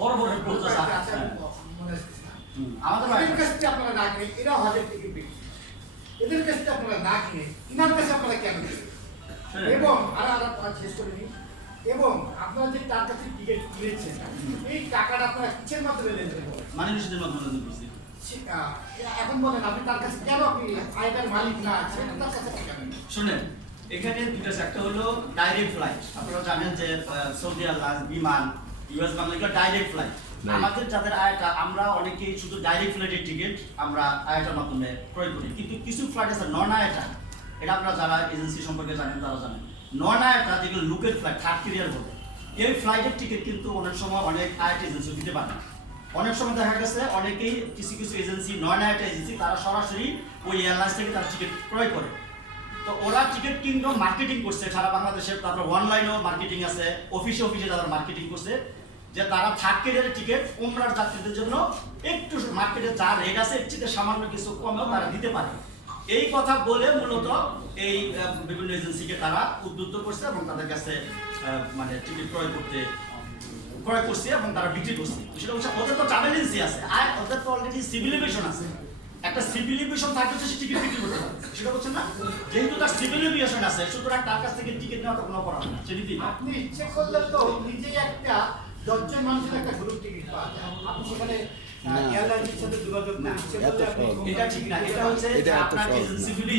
বড় বড় বলতে আমাদের কাছে আপনারা না কিনে এরা হাজার টিকিট বিক্রি, এদের কাছে আপনারা না কিনে ইনার কাছে আপনারা কেন কিনেন? এবং শেষ করে দিন, এবং আপনারা যে তার কাছে টিকিট কিনেছেন এই টাকাটা আপনারা কিসের মাধ্যমে লেনদেন করেন? মানুষের মাধ্যমে লেনদেন করছি। এখন বলেন আপনি তার কাছে কেন আপনি আয়টার মালিক না আছেন, তার কাছে কেন? শুনেন, এখানে দুটো একটা হলো ডাইরেক্ট ফ্লাইট। আপনারা জানেন যে সৌদি আরব বিমান ইউএস বাংলা এগুলো ডাইরেক্ট ফ্লাইট। আমাদের যাদের আয়টা, আমরা অনেকেই শুধু ডাইরেক্ট ফ্লাইটের টিকিট আমরা আয়টার মাধ্যমে ক্রয় করি, কিন্তু কিছু ফ্লাইট আছে নন আয়টা, এটা আপনারা যারা এজেন্সি সম্পর্কে জানেন তারা জানেন। নন আয়টা যেগুলো লোকের ফ্লাইট, থার্ড ক্যারিয়ার বলে, এই ফ্লাইটের টিকিট কিন্তু অনেক সময় অনেক আয়টা এজেন্সি দিতে পারে না। অনেক সময় দেখা গেছে অনেকেই কিছু কিছু এজেন্সি, নন আয়টা এজেন্সি, তারা সরাসরি ওই এয়ারলাইন্স থেকে তার টিকিট ক্রয় করে। তো ওরা টিকিট কিংডম মার্কেটিং করছে সারা বাংলাদেশে, তারপর অনলাইনেও মার্কেটিং আছে, অফিসে অফিসে তারা মার্কেটিং করছে যে তারা থার্ড ক্যারিয়ারের টিকিট উমরার যাত্রীদের জন্য একটু মার্কেটে যা রেট আছে এর থেকে সামান্য কিছু কমেও তারা দিতে পারে। এই কথা বলে মূলত এই বিভিন্ন এজেন্সিকে তারা উদ্বুদ্ধ করছে এবং তাদের কাছে মানে টিকিট ক্রয় করছে এবং তারা বিক্রি করছে। সেটা হচ্ছে ওদের তো ট্রাভেল এজেন্সি আছে, আর ওদের তো অলরেডি সিভিল এভিয়েশন আছে। একটা সিভিল এভিয়েশন থাকলে সে টিকিট বিক্রি করতে পারে, সেটা হচ্ছে না। যেহেতু তার সিভিল এভিয়েশন আছে, সুতরাং তার কাছ থেকে টিকিট নেওয়া তো কোনো অপরাধ না। আপনি ইচ্ছে করলে তো নিজেই একটা 10 জন মানুষের একটা গ্রুপ টিকিট পাওয়া যায়, আপনি সেখানে এয়ারলাইন্সের সাথে যোগাযোগ না, এটা ঠিক না। এটা হচ্ছে আপনার এজেন্সিগুলি,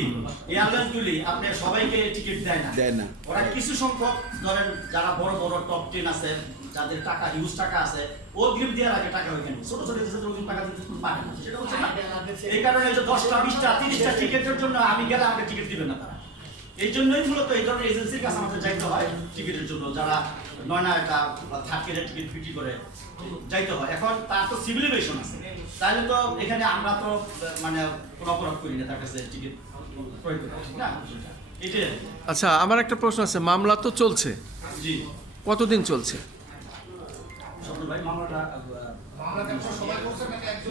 এয়ারলাইন্সগুলি আপনি সবাইকে টিকিট দেয় না। ওরা কিছু সংখ্যক, ধরেন যারা বড় বড় টপ 10 আছে, যাদের টাকা হিউজ টাকা আছে, ও গ্রিপ দেওয়ার আগে টাকা হয়ে গেল, ছোট ছোট এজেন্সিদের ওই টাকা দিতে পারে না, সেটা হচ্ছে না। এই কারণে যে 10টা 20টা 30টা টিকিটের জন্য আমি গেলে আমাকে টিকিট দিবেন না তারা। এই জন্যই মূলত এই ধরনের এজেন্সির কাছে আমাদের যাইতে হয় টিকিটের জন্য, যারা নয়না একটা থার্ড ক্যারিয়ার টিকিট বিক্রি করে যাইতে হয়। এখন তার তো সিভিল এভিয়েশন আছে, তাহলে তো এখানে আমরা তো মানে কোনো অপরাধ করি না তার কাছে টিকিট ক্রয় করি, ঠিক না? এটাই। আচ্ছা, আমার একটা প্রশ্ন আছে, মামলা তো চলছে, জি, কতদিন চলছে? ভাই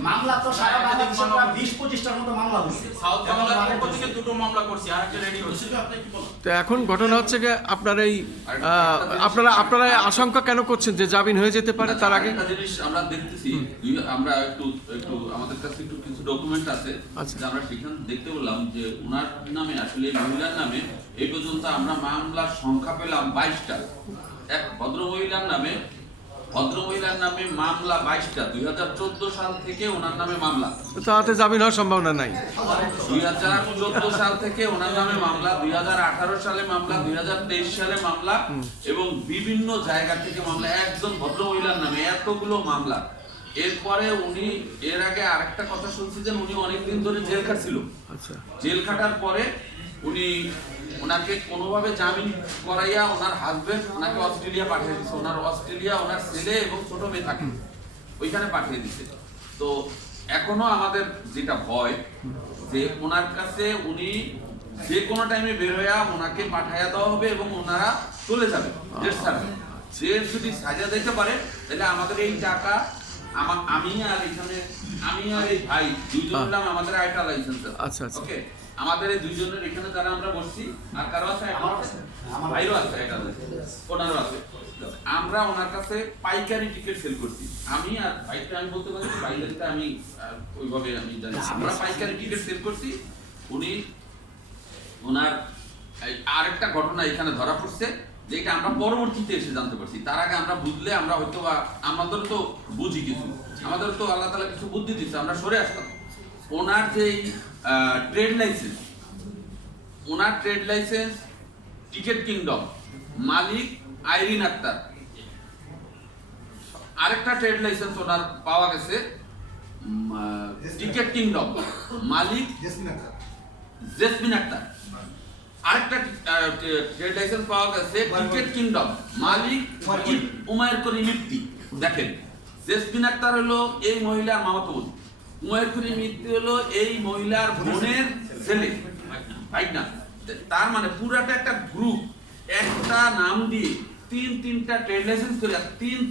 মামলা তো সারা বাংলাদেশে 20-25টার মতো মামলা হচ্ছে। সাউথ বাংলার পক্ষ থেকে দুটো মামলা করছি, আরেকটা রেডি হচ্ছে। আপনি কি বলেন? তো এখন ঘটনা হচ্ছে যে আপনারা এই আপনারা আশঙ্কা কেন করছেন যে জামিন হয়ে যেতে পারে তার আগে? একটা জিনিস আমরা দেখতেছি, আমরা একটু আমাদের কাছে কিছু ডকুমেন্ট আছে, যে আমরা সেখানে দেখতে পেলাম যে ওনার নামে, আসলে মহিলার নামে এই পর্যন্ত আমরা মামলার সংখ্যা পেলাম 22টা। এক ভদ্রমহিলার নামে মামলা 22টা। 2014 সাল থেকে ওনার নামে মামলা, তাতে জামিন হওয়ার সম্ভাবনা নাই। 2014 সাল থেকে ওনার নামে মামলা, 2018 সালে মামলা, 2023 সালে মামলা, এবং বিভিন্ন জায়গা থেকে মামলা, একজন ভদ্রমহিলার নামে এতগুলো মামলা। এরপরে উনি এর আগে আরেকটা কথা শুনছি যে উনি অনেকদিন ধরে জেল খাটছিল। আচ্ছা, জেল খাটার পরে ওনাকে কোনোভাবে জামিন করাইয়া ওনার হাজবেন্ড ওনাকে অস্ট্রেলিয়া পাঠিয়ে দিচ্ছে। ওনার ছেলে এবং ছোট মেয়ে থাকে, ওইখানে পাঠিয়ে দিচ্ছে। তো এখনো আমাদের যেটা ভয় যে ওনার কাছে উনি যে কোনো টাইমে বের হইয়া ওনাকে পাঠাইয়া দেওয়া হবে এবং ওনারা চলে যাবে জেল ছাড়বে। জেল যদি সাজা দিতে পারে তাহলে আমাদের এই টাকা, আমি আর এই ভাই দুইজন মিলাম, আমাদের আইটা লাইসেন্স আছে। আচ্ছা আচ্ছা, ওকে, আমাদের এই দুইজনের এখানে যারা আমরা বসছি, আর কারো আছে? আমার ভাইরও আছে, ওনারও আছে। আমরা ওনার কাছে পাইকারি টিকিট সেল করছি। আমি আর ভাইটা, আমি বলতে পারি পাইকারিতে আমি ওইভাবে আমি জানি, আমরা পাইকারি টিকিট সেল করছি। ওনার আরেকটা ঘটনা এখানে ধরা পড়ছে, যেটা আমরা পরবর্তীতে এসে জানতে পারছি। তার আগে আমরা বুঝলে আমরা হয়তো বা, আমাদের তো বুঝি কিছু, আমাদের তো আল্লাহ তাআলা কিছু বুদ্ধি দিচ্ছে, আমরা সরে আসতাম। ওনার যে ট্রেড লাইসেন্স টিকিট কিংডম, মালিক আইরিন আক্তার। আরেকটা ট্রেড লাইসেন্স ওনার পাওয়া গেছে টিকিট কিংডম, মালিক জেসমিন আক্তার। আরেকটা ট্রেড লাইসেন্স পাওয়া গেছে টিকিট কিংডম, মালিক উমায়ের করিম ইফতি। দেখেন, জেসমিন আক্তার হলো এই মহিলার মামাতো বোন, উমায়ের করিম ইফতি হলো এই মহিলার বোনের ছেলে, ভাইনা। তার মানে পুরাটা একটা গ্রুপ, একটা নাম দিয়ে তিনটা ট্রেড লাইসেন্স করে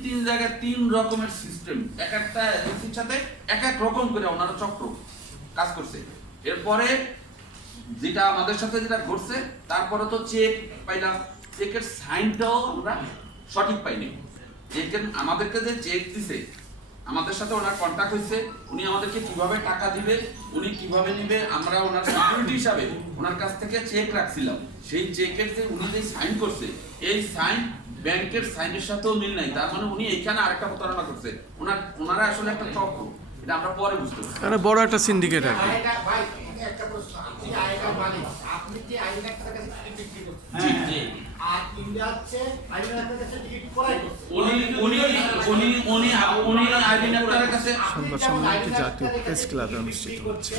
তিন জায়গায় 3 রকমের সিস্টেম, এক একটা এজেন্সির সাথে এক রকম করে ওনারা চক্র কাজ করছে। এরপরে যেটা আমাদের সাথে যেটা ঘটছে, তারপরে তো চেক পাইলাম, চেকের সাইনটাও আমরা সঠিক পাইনি। আমাদেরকে যে চেক দিছে, আমাদের সাথে ওনার কন্ট্যাক্ট হয়েছে, উনি আমাদেরকে কিভাবে টাকা দিবে, উনি কিভাবে নিবে, আমরা ওনার সিকিউরিটি হিসাবে ওনার কাছ থেকে চেক রাখছিলাম। সেই চেকের যে উনি যে সাইন করছে, এই সাইন ব্যাংকের সাইনের সাথেও মিল নাই। তার মানে উনি এখানে আরেকটা প্রতারণা করছে। ওনারা আসলে একটা চক্র, এটা আমরা পরে বুঝতে পারছি। মানে বড় একটা সিন্ডিকেট আর কি। ভাই একটা প্রশ্ন, আপনি আইনার মালিক, আপনি কি আইনার কাছে টিকিট বিক্রি করছেন? জি জি। আর ইন্ডিয়া হচ্ছে আইনার কাছে টিকিট ক্রয় করছে। উনি আইডিন আপনার কাছে সংবাদ সম্মেলনটি জাতীয় প্রেস ক্লাবে অনুষ্ঠিত হচ্ছে।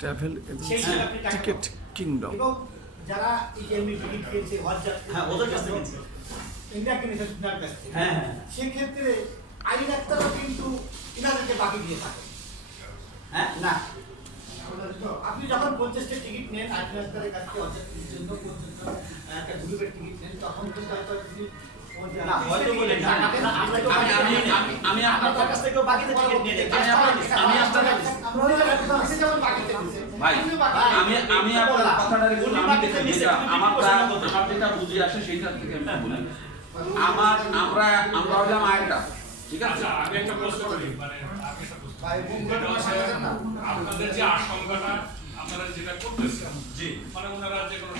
Travel agency ticket kingdom. এবং যারা এই যে এমনি টিকিট কিনছে হ্যাঁ, ওদের কাছ থেকে কিনছে। ইন্ডিয়া কিনেছে আপনার কাছ থেকে। হ্যাঁ, হ্যাঁ। সেক্ষেত্রে আইন ডাক্তারও কিন্তু ইনাদেরকে বাকি দিয়ে থাকে। হ্যাঁ না, আপনি যখন 50টা টিকিট নেন আইন ডাক্তারের কাছ থেকে অর্ধেক জন্য 50টা একটা গ্রুপের টিকিট নেন, তখন কিন্তু হয়তো তিনি না, হয়তো বলে না। আমি আপনার কাছ থেকেও বাকিতে টিকিট নিয়ে নেই। আমি আপনার ভাই, আমি আপনার কথাটা একটু আমি দেখে যেটা আমার যেটা বুঝে আসে সেইটা থেকে আমি বলি। আমরা হলাম আয়টা, ঠিক আছে? আচ্ছা, আমি একটা প্রশ্ন করি, মানে আমি একটা প্রশ্ন যেটা হচ্ছে, আপনাদের যে আশঙ্কাটা আপনারা যেটা করতেছেন, জি। মানে ওনারা যে কোনো